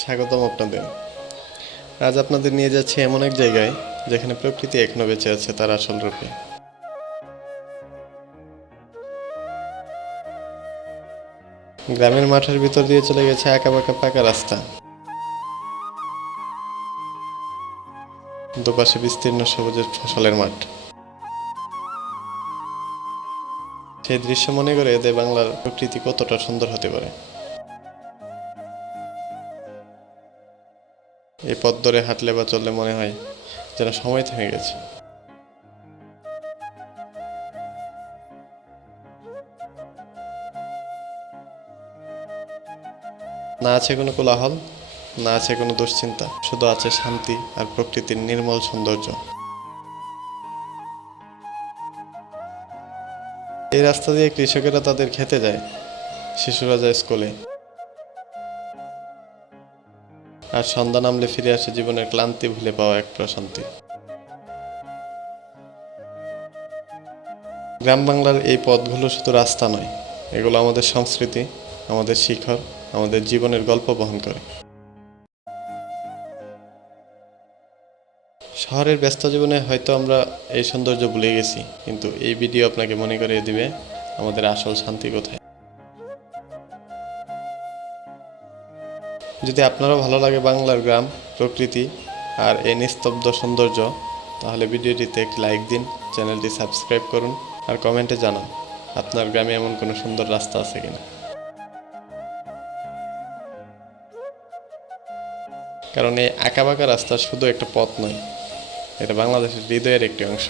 স্বাগতম আপনাদের। আজ আপনাদের নিয়ে যাচ্ছি এমন এক জায়গায় যেখানে প্রকৃতি এখনও বেঁচে আছে তার আসল রূপে। গ্রামের মাঠের ভিতর দিয়ে চলে গেছে আঁকা বাঁকা পাকা রাস্তা। দুপাশে বিস্তীর্ণ সবুজের ফসলের মাঠ। সেই দৃশ্য মনে করে এদের বাংলার প্রকৃতি কতটা সুন্দর হতে পারে। এই পথ ধরে হাঁটলে বা চললে মনে হয় যেন সময় থেমে গেছে। না আছে কোনো কোলাহল, না আছে কোনো দুশ্চিন্তা, শুধু আছে শান্তি আর প্রকৃতির নির্মল সৌন্দর্য। এই রাস্তা দিয়ে কৃষকেরা তাদের খেতে যায়, শিশুরা যায় স্কুলে। আর সন্ধ্যা নামলে ফিরে আসে জীবনের ক্লান্তি ভুলে পাওয়া এক প্রশান্তি। গ্রাম বাংলার এই পথগুলো শুধু রাস্তা নয়, এগুলো আমাদের সংস্কৃতি, আমাদের শিখর, আমাদের জীবনের গল্প বহন করে। শহরের ব্যস্ত জীবনে হয়তো আমরা এই সৌন্দর্য ভুলে গেছি, কিন্তু এই ভিডিও আপনাকে মনে করিয়ে দিবে আমাদের আসল শান্তি কোথায়? যদি আপনারও ভালো লাগে বাংলার গ্রাম, প্রকৃতি আর এই নিস্তব্ধ সৌন্দর্য, তাহলে ভিডিওটিতে একটি লাইক দিন, চ্যানেলটি সাবস্ক্রাইব করুন আর কমেন্টে জানান, আপনার গ্রামে এমন কোনো সুন্দর রাস্তা আছে কিনা। কারণ এই আঁকাবাঁকা রাস্তা শুধু একটা পথ নয়, এটা বাংলাদেশের হৃদয়ের একটি অংশ।